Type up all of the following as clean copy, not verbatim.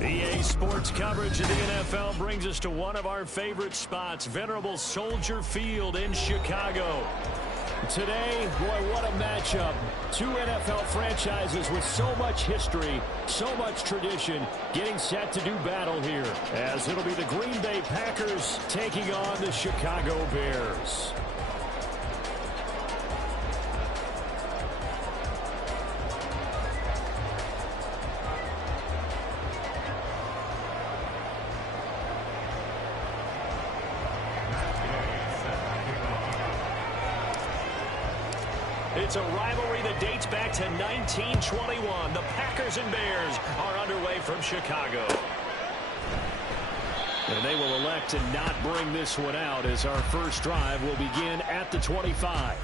EA Sports coverage of the NFL brings us to one of our favorite spots, venerable Soldier Field in Chicago. Today, boy, what a matchup. Two NFL franchises with so much history, so much tradition, getting set to do battle here, as it'll be the Green Bay Packers taking on the Chicago Bears. It's a rivalry that dates back to 1921. The Packers and Bears are underway from Chicago. And they will elect to not bring this one out as our first drive will begin at the 25.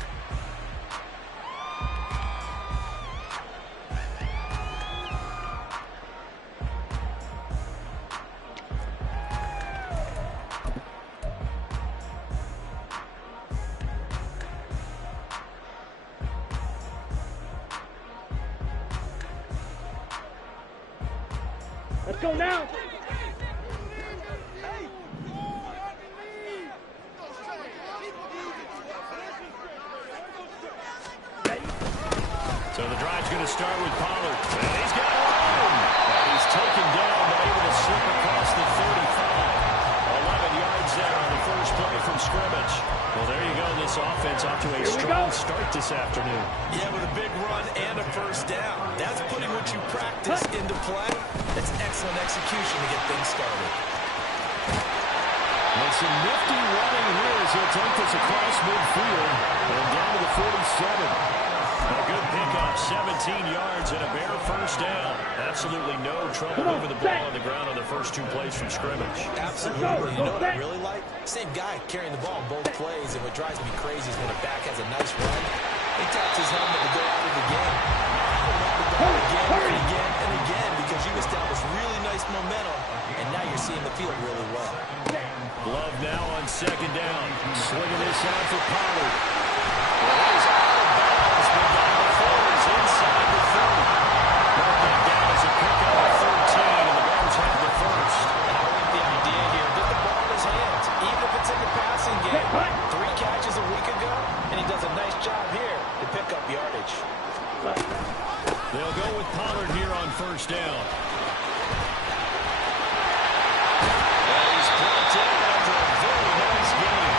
Let's go now. So the drive's going to start with Pollard. And he's got room. And he's taken down, but able to slip across the 35. 11 yards there on the first play from scrimmage. Well, there you go. This offense off to a strong start this afternoon. Yeah, with a big run and a first down. That's putting what you practice into play. That's excellent execution to get things started. And some nifty running here as he'll take this across midfield and down to the 47. A good pickup, 17 yards and a Bear first down. Absolutely no trouble moving the ball on the ground on the first two plays from scrimmage. Absolutely. You know what I really like? Same guy carrying the ball on both plays, and what drives me crazy is when a back has a nice run, he taps his helmet to go out of the game. ball again and again and again because you established really nice momentum, and now you're seeing the field really well. Love now on second down. Swinging this out for Pollard. Well, it is out of bounds, but down the field is inside the 30. Mark that down as a pickup of 13, and the Bears have the first. And I like the idea here. Get the ball in his hands, even if it's in the passing game. 3 catches a week ago, and he does a nice job here to pick up yardage. They'll go with Pollard here on first down. He's brought down after a very nice game.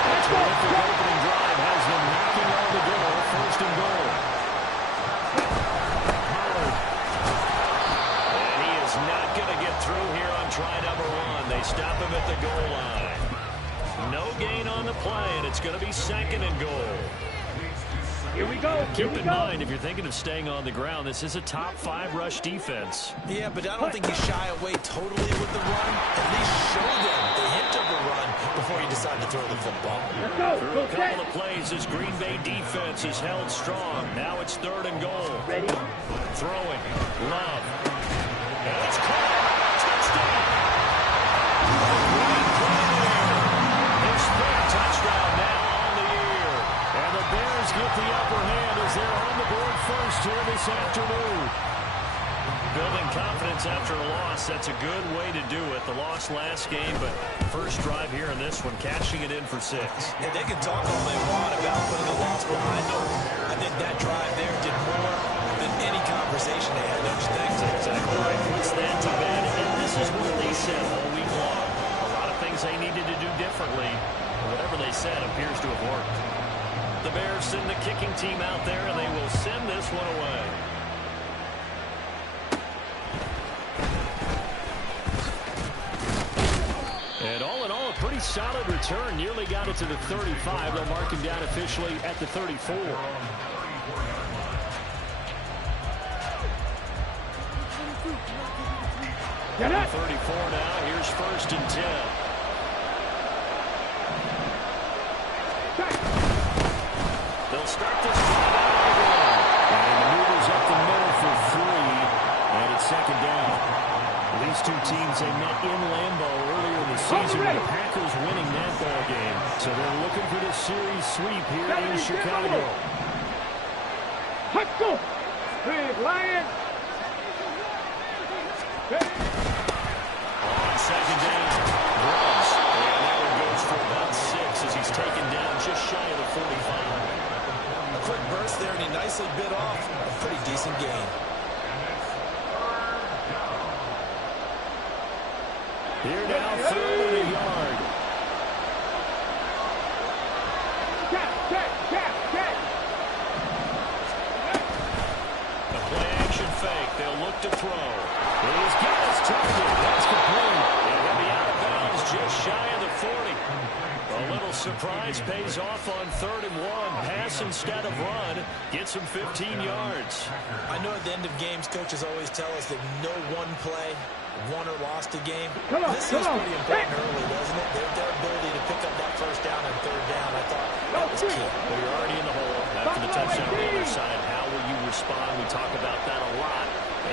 That terrific opening drive has them knocking on the door. First and goal. Pollard. And he is not going to get through here on try number 1. They stop him at the goal line. No gain on the play, and it's going to be second and goal. Here we go. Keep in mind, if you're thinking of staying on the ground, this is a top 5 rush defense. Yeah, but I don't think you shy away totally with the run. At least show them the hint of a run before you decide to throw the football. Let's go. Through a couple of plays, this Green Bay defense is held strong. Now it's third and goal. Ready? Throwing. Love. And it's caught. Touchdown. His 3rd touchdown now on the year. And the Bears get the upper hand as they're on the board first here this afternoon. Building confidence after a loss, that's a good way to do it. The loss last game, but first drive here in this one, cashing it in for 6. And they can talk all they want about putting the loss behind them. I think that drive there did more than any conversation they had, don't you think? Exactly right. Puts that to bed, and this is what they said all week long. A lot of things they needed to do differently. Whatever they said appears to have worked. The Bears send the kicking team out there, and they will send this one away. And all in all, a pretty solid return. Nearly got it to the 35. They'll mark him down officially at the 34. Get it. 34 now. Here's first and 10. They'll start this drive out of the line. And he maneuvers up the middle for 3. And it's second down. These two teams, they met in Lambeau earlier in the season with the Packers winning that ball game. So they're looking for this series sweep here in Chicago. Let's go. Big Lion. On second down, Ruggs. And that one goes for about 6 as he's taken down just shy of the 45. A quick burst there, and he nicely bit off a pretty decent gain. Here now, 3rd and a yard. Check. A play-action fake. They'll look to throw. He's got his target. That's complete. And he'll be out of bounds just shy of the 40. A little surprise pays off on 3rd and 1. Pass instead of run. Gets him 15 yards. I know at the end of games, coaches always tell us that no one play won or lost a game. This seems pretty important early, doesn't it? Their ability to pick up that first down and 3rd down, I thought that was key. Well, you're already in the hole after the touchdown on the other side. How will you respond? We talk about that a lot,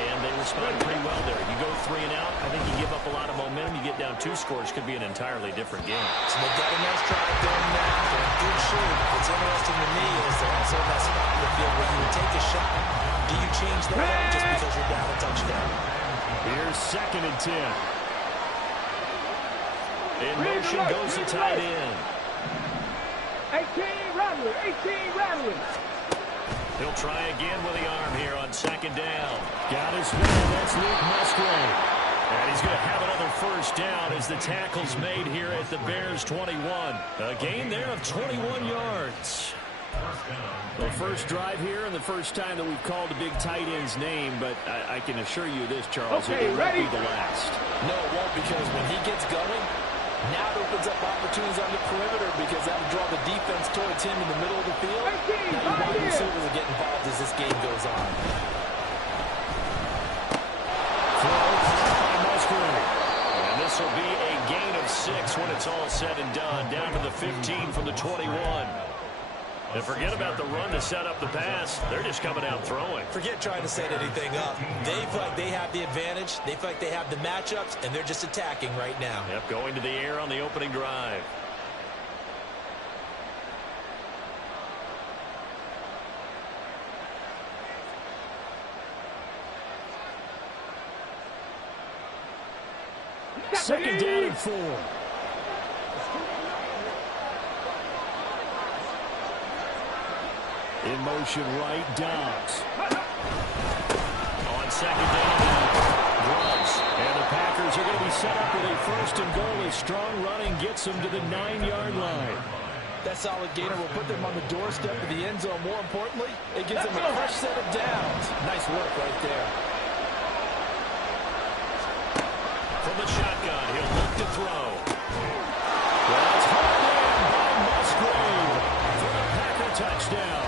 and they responded pretty well there. You go 3 and out, I think you give up a lot of momentum. You get down 2 scores, could be an entirely different game. So they've got a nice drive going now. They're in good shape. What's interesting to me is they're also in that spot in the field where you would take a shot. Do you change that up just because you're down a touchdown? Here's 2nd and 10. In motion goes the tight end. 18 rattling. He'll try again with the arm here on 2nd down. Got his man. That's Luke Musgrave. And he's going to have another first down as the tackle's made here at the Bears 21. A gain there of 21 yards. The first drive here and the first time that we've called a big tight end's name, but I can assure you this, Charles, it won't be the last. No, it won't, because when he gets going, now it opens up opportunities on the perimeter because that will draw the defense towards him in the middle of the field. Now your wide receivers will get involved as this game goes on. And this will be a gain of 6 when it's all said and done. Down to the 15 from the 21. And forget about the run to set up the pass. They're just coming out throwing. Forget trying to set anything up. They feel like they have the advantage. They feel like they have the matchups, and they're just attacking right now. Yep, going to the air on the opening drive. Second down and 4. In motion right, Dobbs. On second down, Grubbs. And the Packers are going to be set up with a first and goal as strong running gets them to the 9-yard line. That solid gainer will put them on the doorstep of the end zone. More importantly, it gives them a fresh set of downs. Nice work right there. From the shotgun, he'll look to throw. That's hauled in by Musgrave for a Packer touchdown.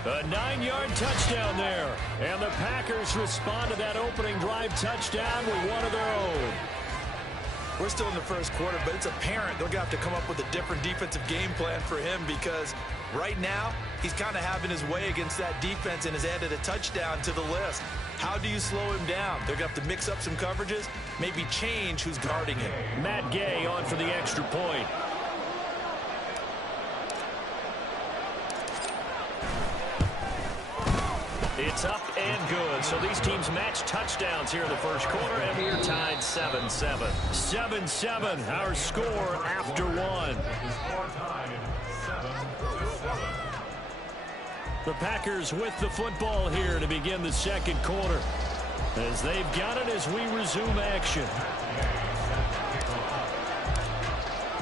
A 9-yard touchdown there. And the Packers respond to that opening drive touchdown with one of their own. We're still in the first quarter, but it's apparent they're going to have to come up with a different defensive game plan for him because right now he's kind of having his way against that defense and has added a touchdown to the list. How do you slow him down? They're going to have to mix up some coverages, maybe change who's guarding him. Matt Gay on for the extra point. It's up and good. So these teams match touchdowns here in the first quarter, and we are tied 7-7. 7-7, our score after one. The Packers with the football here to begin the second quarter. As they've got it as we resume action.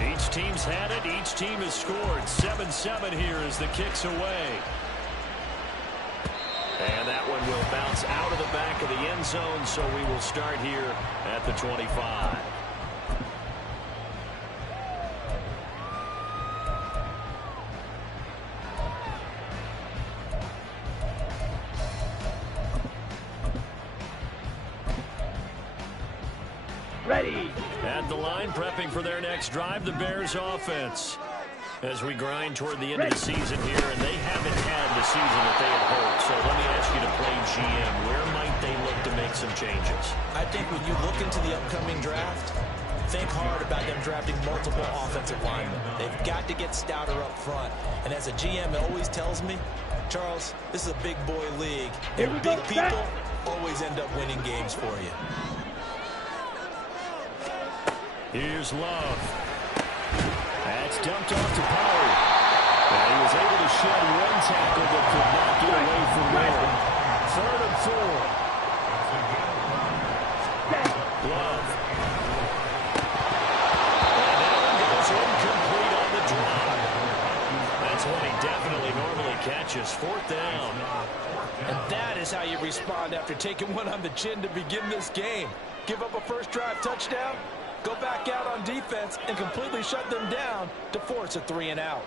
Each team's had it. Each team has scored. 7-7 here as the kick's away. And that one will bounce out of the back of the end zone, so we will start here at the 25. Ready. At the line, prepping for their next drive, the Bears offense. As we grind toward the end of the season here, and they haven't had the season that they had hoped. So let me ask you to play GM. Where might they look to make some changes? I think when you look into the upcoming draft, think hard about them drafting multiple offensive linemen. They've got to get stouter up front. And as a GM, it always tells me, Charles, this is a big boy league. And big people always end up winning games for you. Here's Love. That's dumped off to Pollard. And he was able to shed one tackle but could not get away from there. 3rd and 4. Love. And that one goes incomplete on the drive. That's what he definitely normally catches. 4th down. And that is how you respond after taking one on the chin to begin this game. Give up a first drive touchdown, go back out on defense and completely shut them down to force a 3-and-out.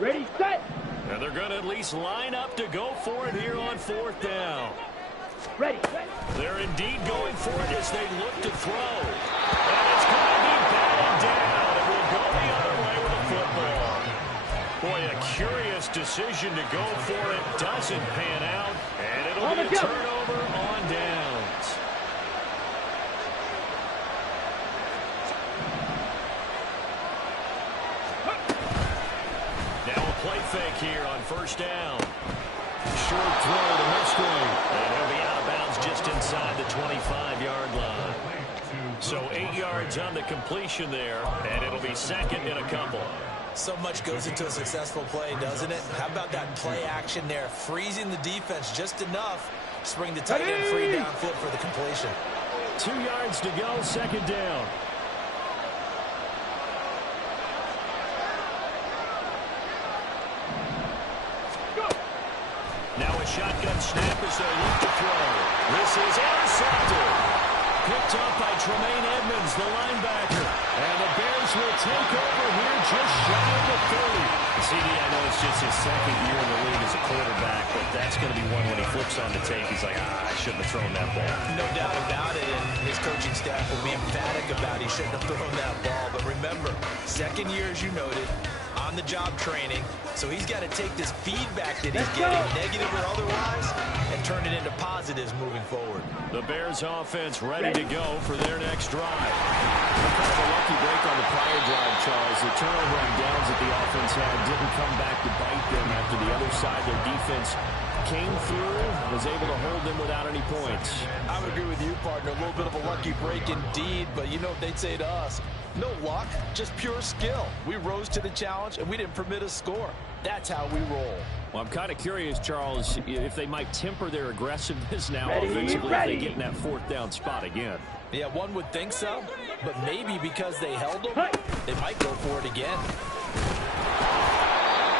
Ready, set. And they're going to at least line up to go for it here on 4th down. Ready. They're indeed going for it as they look to throw. And it's going to be batted down. It will go the other way with the football. Boy, a curious decision to go for it. Doesn't pan out. And it'll be a turnover on downs. Now a play fake here on 1st down. Short throw to Musgrave. And he'll be out of bounds just inside the 25-yard line. So 8 yards on the completion there, and it'll be 2nd and a couple. So much goes into a successful play, doesn't it? How about that play action there? Freezing the defense just enough to bring the tight end free downfield for the completion. 2 yards to go, 2nd down. Now a shotgun snap as they look to throw. This is intercepted. Picked up by Tremaine Edmonds, the linebacker. And the Bears Bears will take over here just shy of the 30. CD, I know it's just his second year in the league as a quarterback, but that's going to be one when he flips on the tape. He's like, I shouldn't have thrown that ball. No doubt about it, and his coaching staff will be emphatic about he shouldn't have thrown that ball. But remember, second year, as you noted, on-the-job training, so he's got to take this feedback that he's getting, negative or otherwise, and turn it into positives moving forward. The Bears offense ready to go for their next drive. Kind of a lucky break on the prior drive, Charles. The turnover on downs that the offense had didn't come back to bite them after the other side. Their defense came through, was able to hold them without any points. I would agree with you, partner. A little bit of a lucky break indeed, but you know what they'd say to us? No luck, just pure skill. We rose to the challenge, and we didn't permit a score. That's how we roll. Well, I'm kind of curious, Charles, if they might temper their aggressiveness now offensively if they get in that fourth down spot again. Yeah, one would think so, but maybe because they held them, they might go for it again.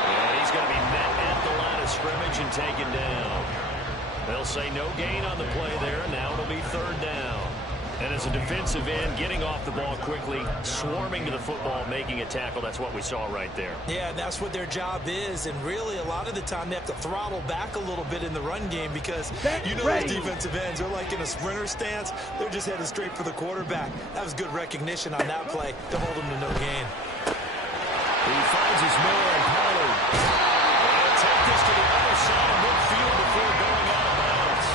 And he's going to be met at the line of scrimmage and taken down. They'll say no gain on the play there. Now it'll be third down. And as a defensive end, getting off the ball quickly, swarming to the football, making a tackle, that's what we saw right there. Yeah, and that's what their job is. And really, a lot of the time, they have to throttle back a little bit in the run game because you know those defensive ends are like in a sprinter stance. They're just headed straight for the quarterback. That was good recognition on that play to hold them to no gain. He finds his man, Pollard. They'll take this to the other side of midfield before going out of bounds.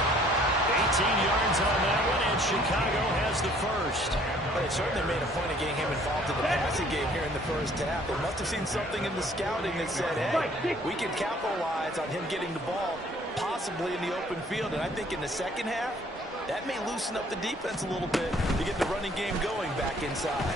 18 yards on that one, and Chicago has the first. But they certainly made a point of getting him involved in the passing game here in the first half. They must have seen something in the scouting that said, hey, we can capitalize on him getting the ball possibly in the open field. And I think in the second half, that may loosen up the defense a little bit to get the running game going back inside.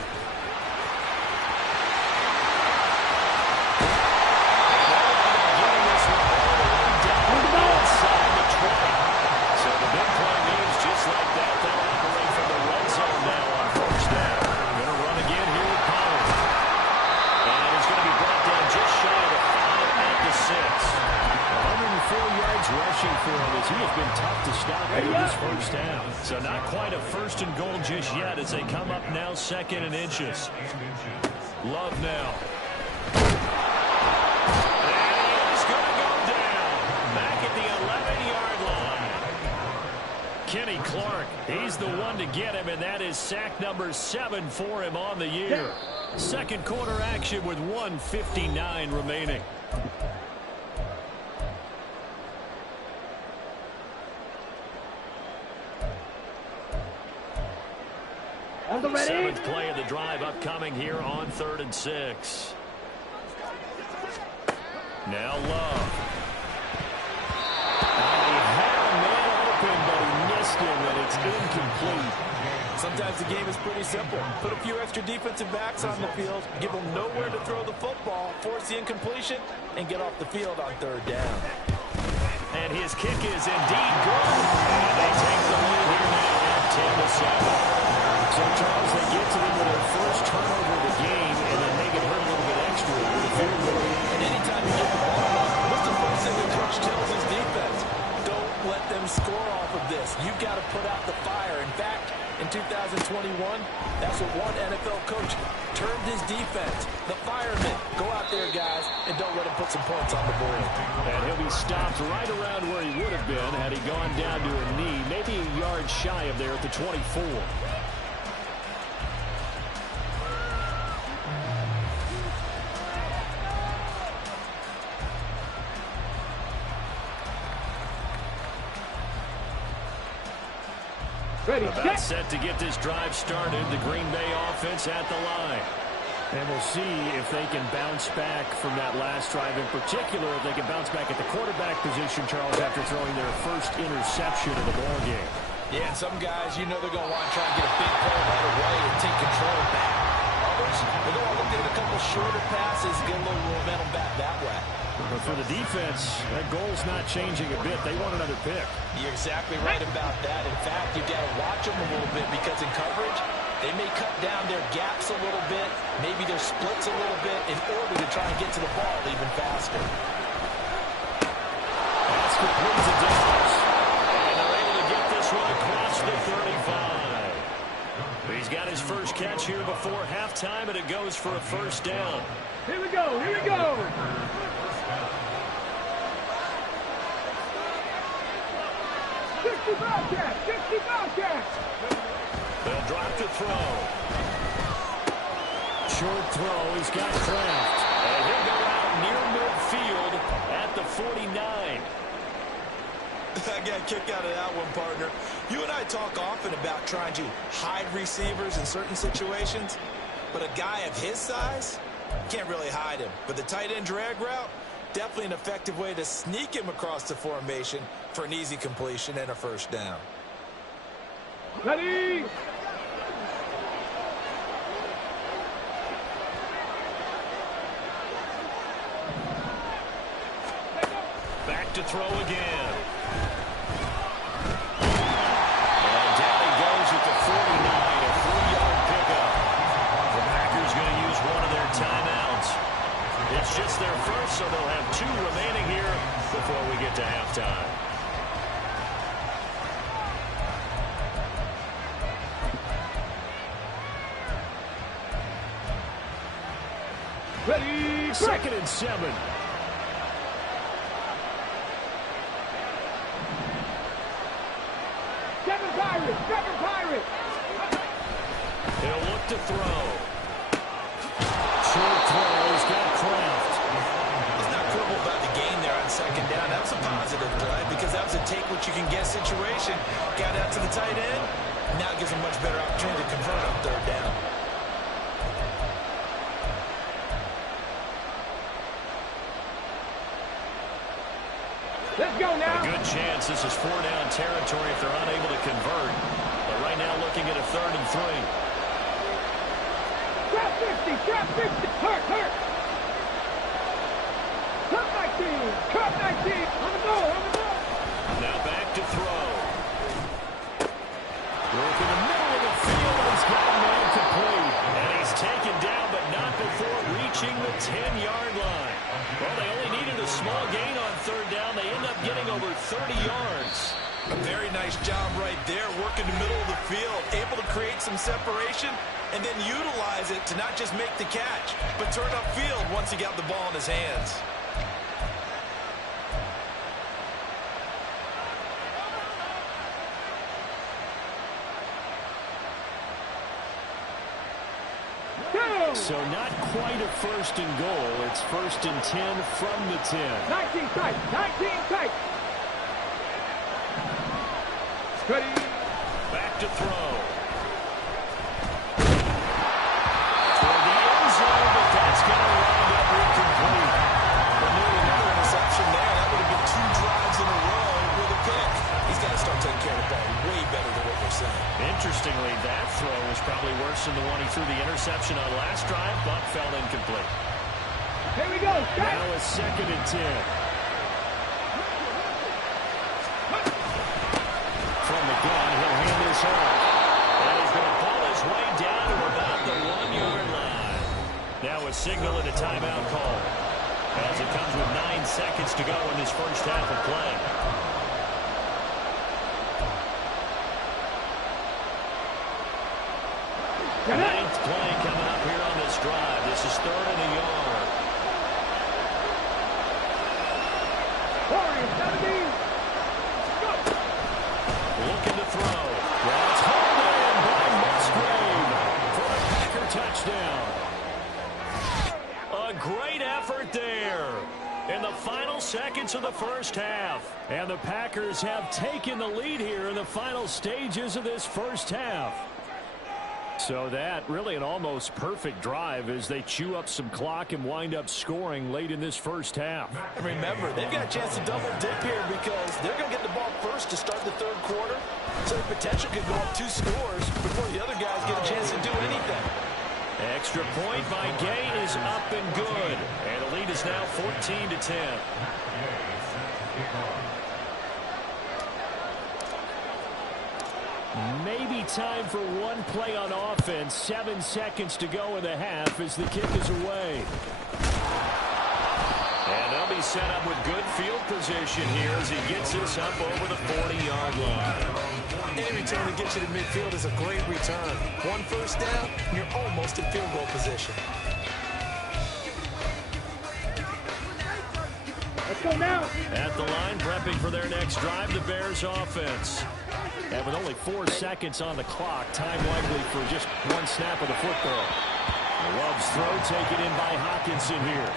Rushing for him as he has been tough to stop in this first half. So not quite a first and goal just yet as they come up now second and inches. Love now. And he's going to go down. Back at the 11-yard line. Kenny Clark, he's the one to get him, and that is sack number 7 for him on the year. Second quarter action with 1:59 remaining. Seventh play of the drive upcoming here on 3rd and 6. Now Love. He had a man open, but he missed him, and it's incomplete. Sometimes the game is pretty simple. Put a few extra defensive backs on the field, give them nowhere to throw the football, force the incompletion, and get off the field on 3rd down. And his kick is indeed good. And they take the lead here now at 10-7. So, Charles, they get to them with their first turnover of the game, and then they get hurt a little bit extra with the field goal. And anytime you get the ball up, what's the first thing the coach tells his defense? Don't let them score off of this. You've got to put out the fire. In fact, in 2021, that's what one NFL coach termed his defense. The firemen. Go out there, guys, and don't let him put some points on the board. And he'll be stopped right around where he would have been had he gone down to a knee, maybe a yard shy of there at the 24. About set to get this drive started. The Green Bay offense at the line. And we'll see if they can bounce back from that last drive. In particular, if they can bounce back at the quarterback position, Charles, after throwing their first interception of the ball game. Yeah, and some guys, you know they're going to want to try and get a big play right away and take control back. Others, they're going to look at a couple shorter passes, get a little momentum back that way. But for the defense, that goal's not changing a bit. They want another pick. You're exactly right about that. In fact, you've got to watch them a little bit because in coverage, they may cut down their gaps a little bit, maybe their splits a little bit in order to try and get to the ball even faster. That's complete to Dallas. And they're able to get this one across the 35. He's got his first catch here before halftime, and it goes for a first down. Here we go, here we go. 60 Bobcats, 60 Bobcats. They'll drop to throw. Short throw, he's got Kraft. And he'll go out near midfield at the 49. I got a kick out of that one, partner. You and I talk often about trying to hide receivers in certain situations, but a guy of his size, can't really hide him. But the tight end drag route, definitely an effective way to sneak him across the formation for an easy completion and a first down. Ready? Back to throw again. And down he goes at the 49, a 3-yard pickup. The Packers going to use one of their timeouts. It's just their first, so they'll have 2 remaining here before we get to halftime. Ready? 2nd and 7. Seven Pirates. He'll look to throw. Short throw, he's got Kraft. He's not quibble about the gain there on 2nd down. That was a positive play because that was a take-what-you-can-get situation. Got out to the tight end. Now it gives him much better opportunity to convert on 3rd down. Let's go now. A good chance this is 4-down territory if they're unable to convert. But right now looking at a 3rd and 3. Trap 50, trap 50. Hurt. Cut 19, cut 19. On the ball. Now back to throw. Work in the middle of the field, and he's got a man complete. And he's taken down, but not before reaching the 10-yard line. Well, they only needed a small gain on 3rd down. They end up getting over 30 yards. A very nice job right there, working the middle of the field, able to create some separation and then utilize it to not just make the catch, but turn upfield once he got the ball in his hands. So not quite a 1st and goal. It's 1st and 10 from the 10. 19 tight. Ready? Back to throw. Toward the end zone, but that's going to wind up incomplete. Well, nearly another interception there. That would have been 2 drives in a row with a pick. He's got to start taking care of the ball way better than what we're seeing. Interestingly, that throw was probably worse than the one he threw the interception on last drive, but fell incomplete. Here we go. Now a 2nd and 10. From the gun, he'll hand this off. And he's going to pull his way down to about the 1-yard line. Now a signal and a timeout call, as it comes with 9 seconds to go in this first half of play. 9th play coming up here on this drive. This is 3rd and a yard. 40, 70. Looking to throw. That's hauled in by Musgrave for a Packer touchdown. A great effort there in the final seconds of the first half. And the Packers have taken the lead here in the final stages of this first half. So that really an almost perfect drive as they chew up some clock and wind up scoring late in this first half. And remember, they've got a chance to double dip here because they're going to get the ball first to start the 3rd quarter. So the potential could go up 2 scores before the other guys get a chance to do anything. Extra point by Gay is up and good. And the lead is now 14-10. Maybe time for one play on offense. 7 seconds to go in the half as the kick is away. And they'll be he's set up with good field position here as he gets this up over the 40-yard line. Any return to get you to midfield is a great return. One first down, you're almost in field goal position. Let's go now. At the line, prepping for their next drive, the Bears offense. And with only 4 seconds on the clock, time likely for just one snap of the football. Love's throw taken in by Hockenson here.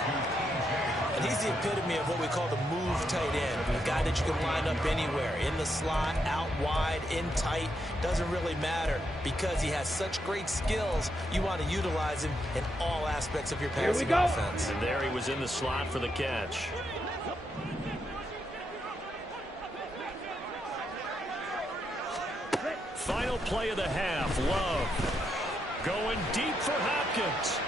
And he's the epitome of what we call the move tight end. A guy that you can line up anywhere. In the slot, out wide, in tight. Doesn't really matter. Because he has such great skills, you want to utilize him in all aspects of your passing offense. And there he was in the slot for the catch. Final play of the half. Love going deep for Hopkins.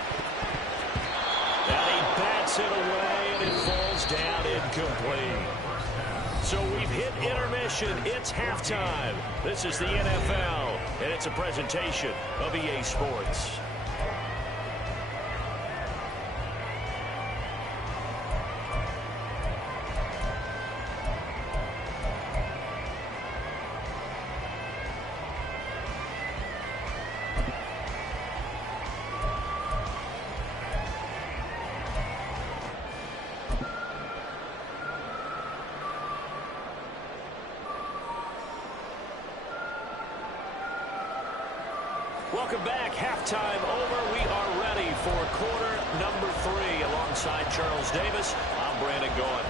And he bats it away, and it falls down incomplete. So we've hit intermission. It's halftime. This is the NFL, and it's a presentation of EA Sports. Welcome back. Halftime over. We are ready for quarter number 3. Alongside Charles Davis, I'm Brandon Gaudin.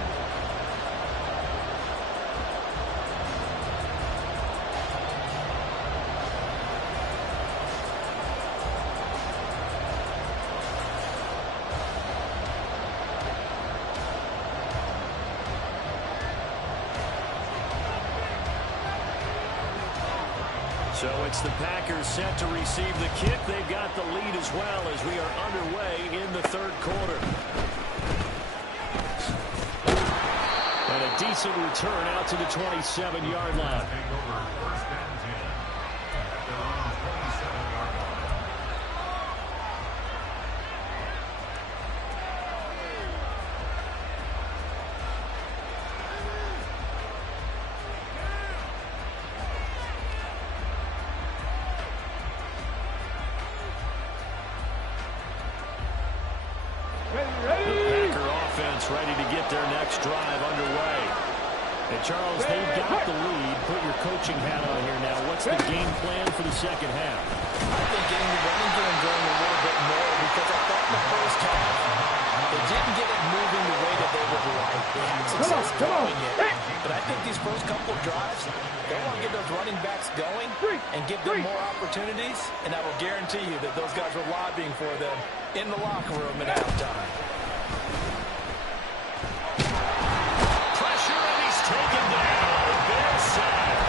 So it's the Packers set to receive the kick. They've got the lead as well as we are underway in the third quarter. And a decent return out to the 27-yard line. Ready to get their next drive underway. And Charles, they've got the lead. Put your coaching hat on here now. What's the game plan for the second half? I think getting the running game going a little bit more, because I thought in the first half they didn't get it moving the way that they would like. They had success throwing it. But I think these first couple of drives, they want to get those running backs going and give them more opportunities. And I will guarantee you that those guys were lobbying for them in the locker room at halftime. Taken down. The Bears side.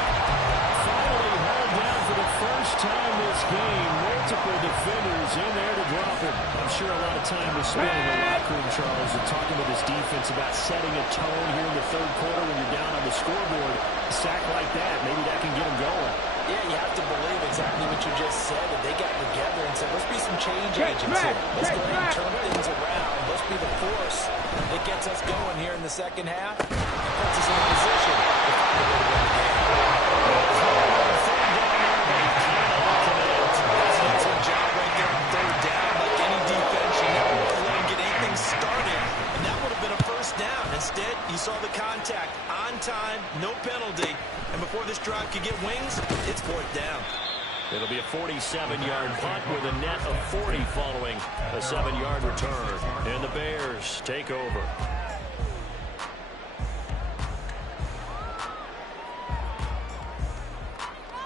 Finally held down for the first time this game. Multiple defenders in there to drop him. I'm sure a lot of time was spent in the locker room, Charles, and talking with this defense about setting a tone here in the third quarter when you're down on the scoreboard. A sack like that, maybe that can get them going. Yeah, you have to believe exactly what you just said, that they got together and said, let's be some change agents here. Let's go ahead and turn things around. Let's be the force that gets us going here in the second half and puts us in a position to find a way to win the game. That's an excellent job right there on third down. Like any defense, you never really let them get anything started, and that would have been a first down. Instead, you saw the contact on time, no penalty. And before this drive could get wings, it's fourth down. It'll be a 47-yard punt with a net of 40 following a 7-yard return. And the Bears take over.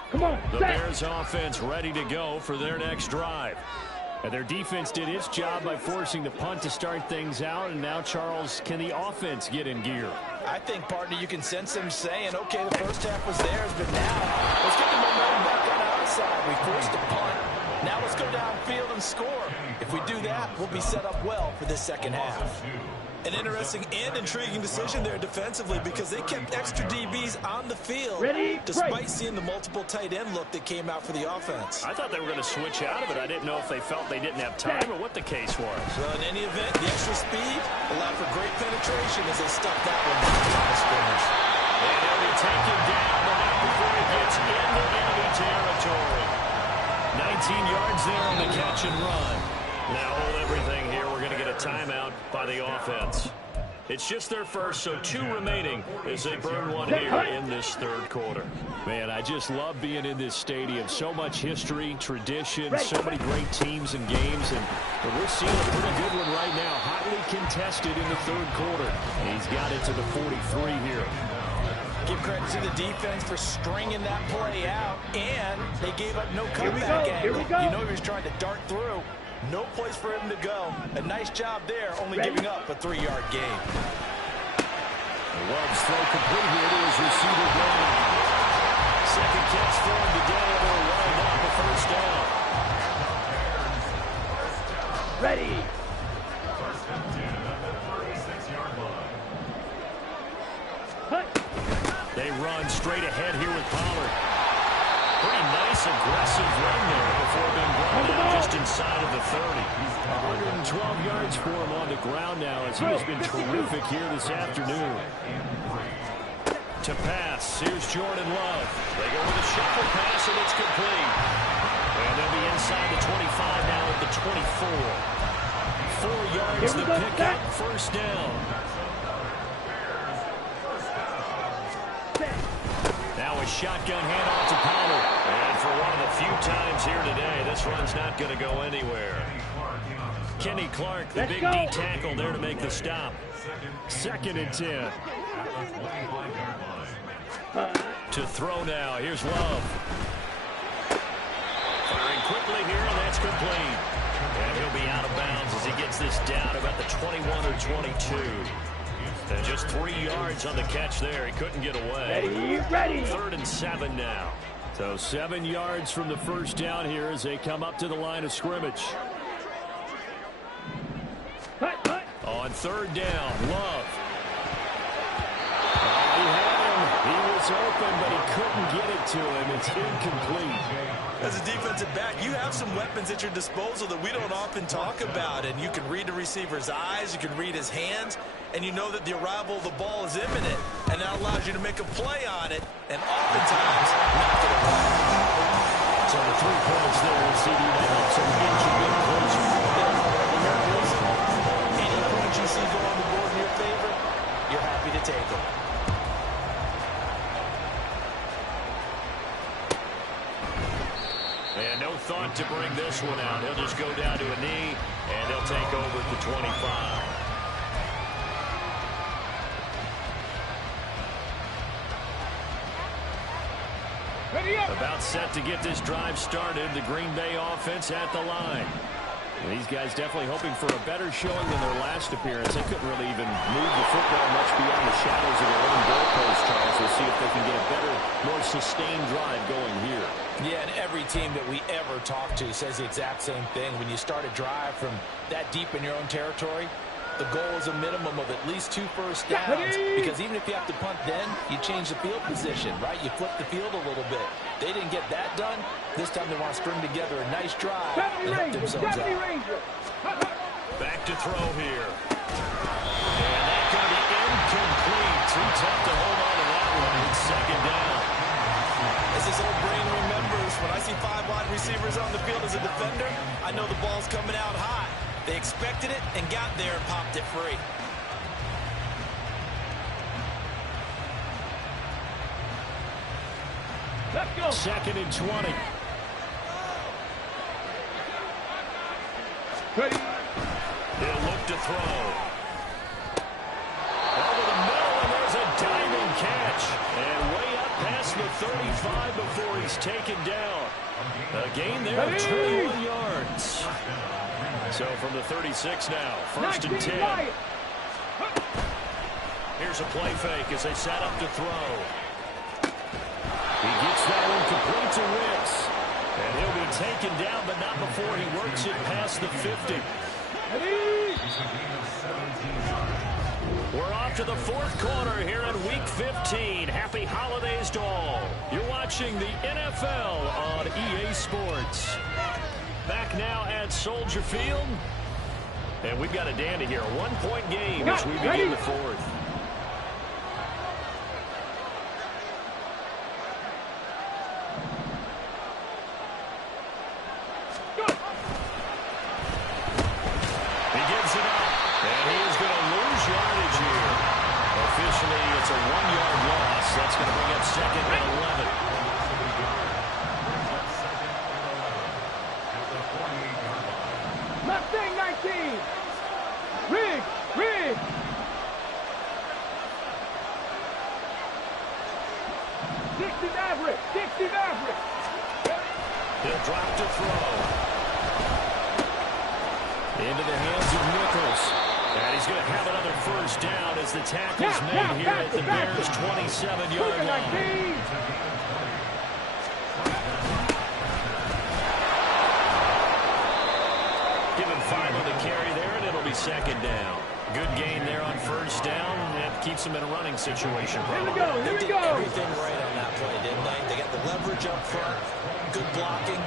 Come on, the Bears offense ready to go for their next drive. And their defense did its job by forcing the punt to start things out. And now, Charles, can the offense get in gear? I think, partner, you can sense them saying, okay, the first half was theirs, but now let's get the momentum back on our side. We forced a punt. Now let's go downfield and score. If we do that, we'll be set up well for this second half. An interesting and intriguing decision there defensively because they kept extra DBs on the field despite seeing the multiple tight end look that came out for the offense. I thought they were going to switch out of it. I didn't know if they felt they didn't have time or what the case was. So in any event, the extra speed allowed for great penetration as they stuffed that one into the line of scrimmage. And they'll be taken down, but not before he gets into enemy territory. 19 yards there on the catch and run. Now hold everything here. We're going to get a timeout by the offense. It's just their first, so 2 remaining as they burn one here in this third quarter. Man, I just love being in this stadium. So much history, tradition, so many great teams and games. And we're seeing a pretty good one right now. Hotly contested in the third quarter. He's got it to the 43 here. Give credit to the defense for stringing that play out, and they gave up no comeback angle. You know he was trying to dart through. No place for him to go. A nice job there, only giving up a 3-yard gain. Love's throw complete here to his receiver Brown. Second catch for him today, and they'll wind up a first down. Ready. They run straight ahead here with Pollard. Pretty nice, aggressive run there before being brought down just inside of the 30. 112 yards for him on the ground now as he has been terrific here this afternoon. To pass, here's Jordan Love. They go with a shuffle pass, and it's complete. And they'll be inside the 25 now at the 24. 4 yards the pickup, first down. Now a shotgun handoff to Pollard. And for one of the few times here today, this run's not going to go anywhere. Kenny Clark, the big D tackle there to make the stop. 2nd and 10. To throw now. Here's Love. Firing quickly here, and that's complete. And he'll be out of bounds as he gets this down about the 21 or 22. And just 3 yards on the catch there. He couldn't get away. Ready. 3rd and 7 now. So 7 yards from the first down here as they come up to the line of scrimmage. On 3rd down, Love. He had him. He was open, but he couldn't get it to him. It's incomplete. As a defensive back, you have some weapons at your disposal that we don't often talk about. And you can read the receiver's eyes, you can read his hands, and you know that the arrival of the ball is imminent. And that allows you to make a play on it, and oftentimes knock it away. So the 3 points there, CD might help some inch a bit closer. Any points you see go on the board in your favor, you're happy to take them. And no thought to bring this one out. He'll just go down to a knee, and they'll take over at the 25. About set to get this drive started. The Green Bay offense at the line. And these guys definitely hoping for a better showing than their last appearance. They couldn't really even move the football much beyond the shadows of their own goalpost, Charles. We'll see if they can get a better, more sustained drive going here. Yeah, and every team that we ever talk to says the exact same thing. When you start a drive from that deep in your own territory, the goal is a minimum of at least 2 first downs, because even if you have to punt then, you change the field position, right? You flip the field a little bit. They didn't get that done. This time they want to string together a nice drive and help themselves out. Back to throw here. And that's going to be incomplete. Too tough to hold on to that one. It's 2nd down. As this old brain remembers, when I see 5 wide receivers on the field as a defender, I know the ball's coming out high. They expected it and got there and popped it free. Let's go. 2nd and 20. Ready. He'll look to throw. Over the middle, and there's a diving catch. And way up past the 35 before he's taken down. A gain there of 21 yards. So from the 36 now, 1st and 10. Here's a play fake as they set up to throw. He gets that one complete to Wicks. And he'll be taken down, but not before he works it past the 50. We're off to the fourth quarter here in Week 15. Happy holidays to all. You're watching the NFL on EA Sports. Back now at Soldier Field. And we've got a dandy here. A one-point game as we begin the fourth. It's a 1-yard loss. That's going to bring up second and 11. Mustang 19. Riggs. 60 Maverick. He'll drop to throw. Into the hands of Nichols. And he's going to have another first down as the tackle's made here at the Bears' 27-yard line. Give him 5 on the carry there, and it'll be second down. Good gain there on first down. That keeps him in a running situation. Here we go. They did everything right on that play, didn't they? They got the leverage up front, good blocking,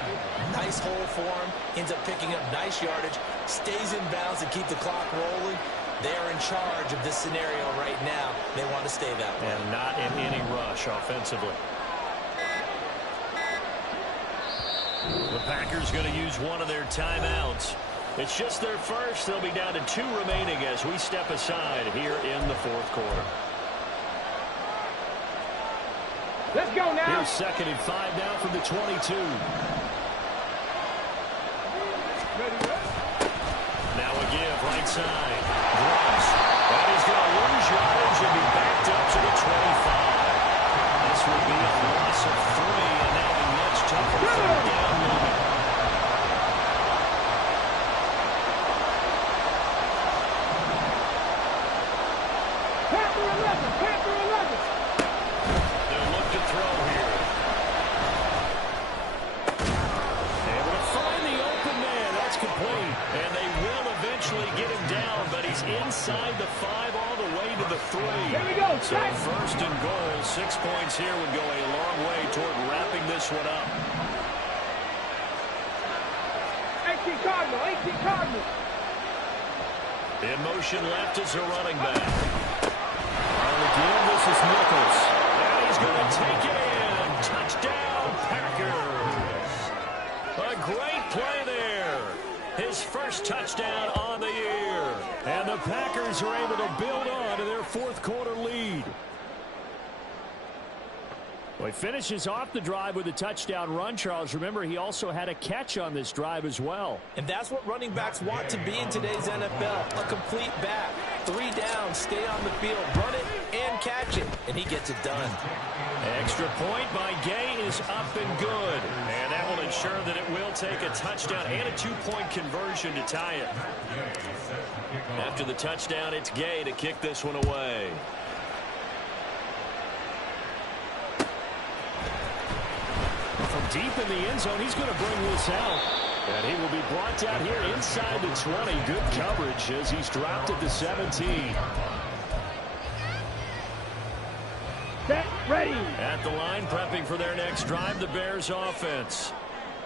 nice hole for him, ends up picking up nice yardage, stays in bounds to keep the clock rolling. They are in charge of this scenario right now. They want to stay that way. And not in any rush offensively. The Packers going to use one of their timeouts. It's just their first. They'll be down to 2 remaining as we step aside here in the fourth quarter. Let's go now. Here's second and 5 now from the 22. Now a give right side. Gloves. And he's going to lose yardage and be backed up to the 25. This will be a loss of 3, and now a much tougher third down line. Panther 11. They'll look to throw here. Able to find the open man. That's complete. And they will eventually get him down, but he's inside the 5 all the way to the 3. Here we go. So first and goal, 6 points here would go a long way toward wrapping this one up. 18 Cardinals. In motion left is a running back. On the game, this is Nichols. And he's going to take it in. Touchdown, Packers. A great play there. His first touchdown on the year. And the Packers are able to build on to their fourth quarter lead. Well, he finishes off the drive with a touchdown run, Charles. Remember, he also had a catch on this drive as well. And that's what running backs want to be in today's NFL. A complete back. 3 down, stay on the field, run it, and catch it. And he gets it done. Extra point by Gay is up and good. And that will ensure that it will take a touchdown and a 2-point conversion to tie it. After the touchdown, it's Gay to kick this one away. From deep in the end zone, he's going to bring this out. And he will be brought down here inside the 20. Good coverage as he's dropped at the 17. Set, ready. At the line, prepping for their next drive, the Bears offense.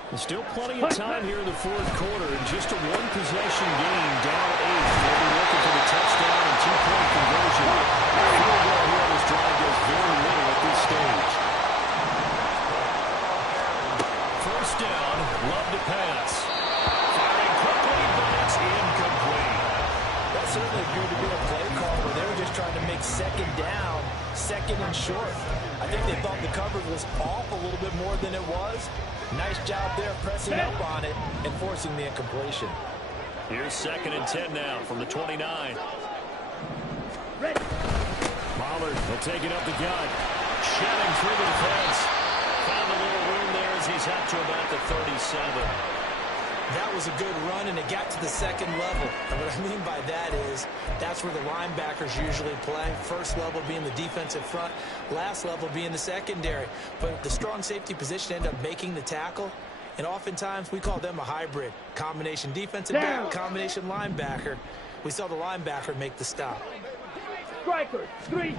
There's still plenty of time here in the fourth quarter. And just a one-possession game, down 8. They'll be looking for the touchdown and 2-point conversion. Field goal here on this drive does very little at this stage. First down, Love to pass. Firing quickly, but it's incomplete. That certainly appeared to be a play call where they were just trying to make second down, second and short. I think they thought the coverage was off a little bit more than it was. Nice job there pressing up on it and forcing the incompletion. Here's second and 10 now from the 29. Pollard will take it up the gut. Shedding through the defense. Found a little room there as he's up to about the 37. That was a good run, and it got to the second level. And what I mean by that is that's where the linebackers usually play. First level being the defensive front, last level being the secondary. But the strong safety position ended up making the tackle, And oftentimes, we call them a hybrid. Combination defensive back, combination linebacker. We saw the linebacker make the stop. Strikers, 3-3.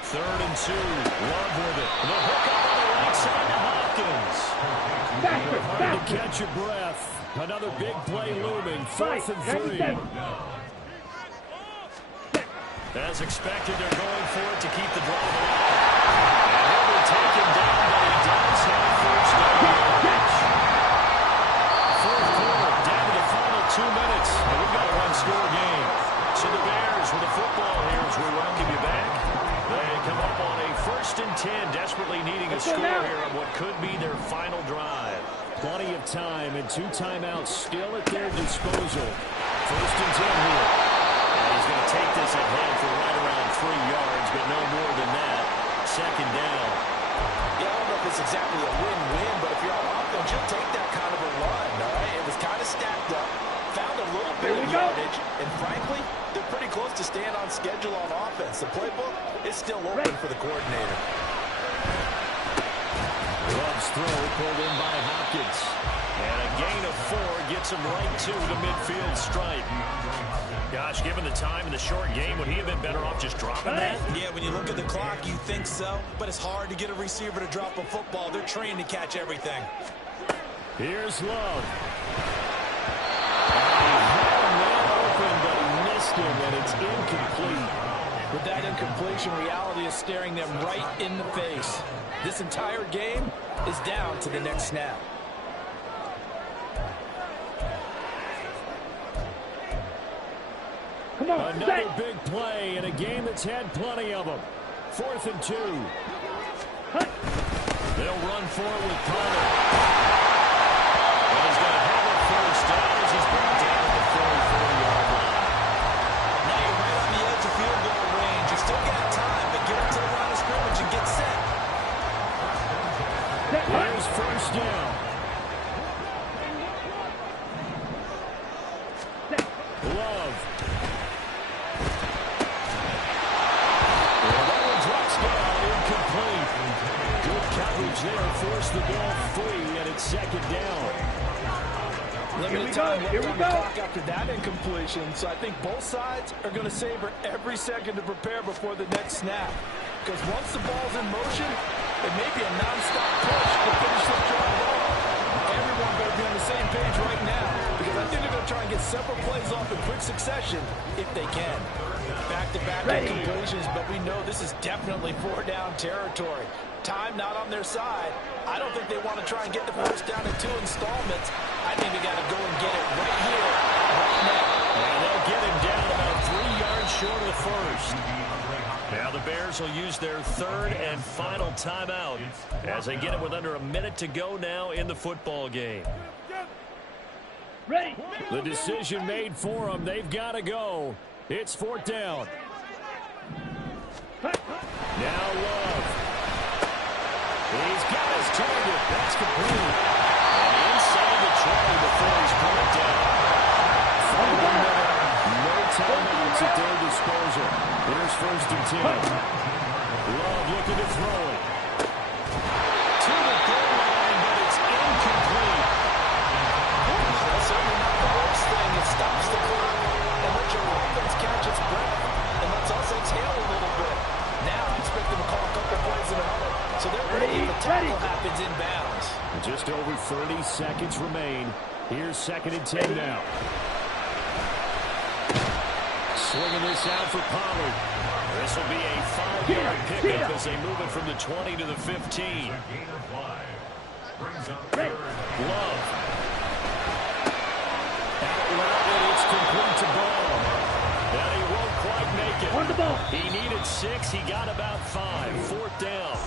3rd and 2. Love with it. The hook up on the right side to Hopkins. Hard to catch your breath. Another big play looming. 4th and 3. As expected, they're going for it to keep the drive alive. And he'll be taken down, but he does have first down. 4th quarter, down to the final 2 minutes. And we've got a one-score game. So the Bears with the football here as we welcome you back. They come up on a 1st and 10, desperately needing a score here on what could be their final drive. Plenty of time and 2 timeouts still at their disposal. 1st and 10 here. And he's going to take this at hand for right around 3 yards, but no more than that. 2nd down. Yeah, I don't know if it's exactly a win-win, but if you're on offense, you'll take that kind of a run, all right? It was kind of stacked up, found a little bit of yardage, and frankly, they're pretty close to staying on schedule on offense. The playbook is still open for the coordinator. Love's throw pulled in by Hopkins. And a gain of 4 gets him right to the midfield stripe. Gosh, given the time in the short game, would he have been better off just dropping that? Yeah, when you look at the clock, you think so. But it's hard to get a receiver to drop a football. They're trained to catch everything. Here's Love. He had a man open, but he missed him, and it's incomplete. With that incompletion, reality is staring them right in the face. This entire game is down to the next snap. Come on, another big play in a game that's had plenty of them. 4th and 2. They'll run for it with Pollard. And he's going to have a first down as he's brought down at the 44-yard line. Now you're right on the edge of field goal range. You still got time, but get up to the line of scrimmage and get set. Here's 1st down. Love. And that one drops down, incomplete. Good coverage there, forced the ball free, and it's 2nd down. Limited time left on the clock after that incompletion, so I think both sides are going to savor every second to prepare before the next snap. Because once the ball's in motion, it may be a non-stop push to finish this drive off. Everyone better be on the same page right now, because I think they're going to try and get several plays off in quick succession if they can. Back-to-back incompletions, but we know this is definitely 4-down territory. Time not on their side. I don't think they want to try and get the first down in 2 installments. I think they got to go and get it right here, right now. And they'll get him down about 3 yards short of the first. Now the Bears will use their 3rd and final timeout as they get it with under a minute to go now in the football game. Ready. The decision made for them. They've got to go. It's 4th down. Now Love. He's got his target. That's complete. And inside the tray before he's brought down. No timeouts at their disposal. Here's 1st and 10. Love looking to throw it. To the goal line, but it's incomplete. That's certainly not the worst thing. It stops the clock and lets your offense catch its breath and lets us exhale a little bit. Now I expect them to call a couple plays in a huddle, so they're ready if the tackle happens inbounds. Just over 30 seconds remain. Here's 2nd and 10 now. Swinging this out for Pollard. This will be a 5-yard pickup as they move it from the 20 to the 15. Love. Out it's complete to Ball. And he won't quite make it. On the ball. He needed 6. He got about 5. 4th down.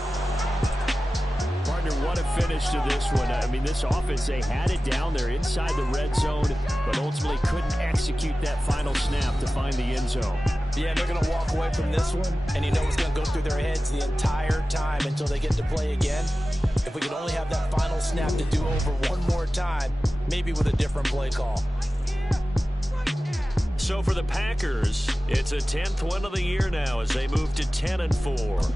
Partner, what a finish to this one. I mean, this offense, they had it down. They're inside the red zone, but ultimately couldn't execute that final snap to find the end zone. Yeah, they're going to walk away from this one, and you know it's going to go through their heads the entire time until they get to play again. If we could only have that final snap to do over one more time, maybe with a different play call. So for the Packers, it's a 10th win of the year now as they move to 10-4.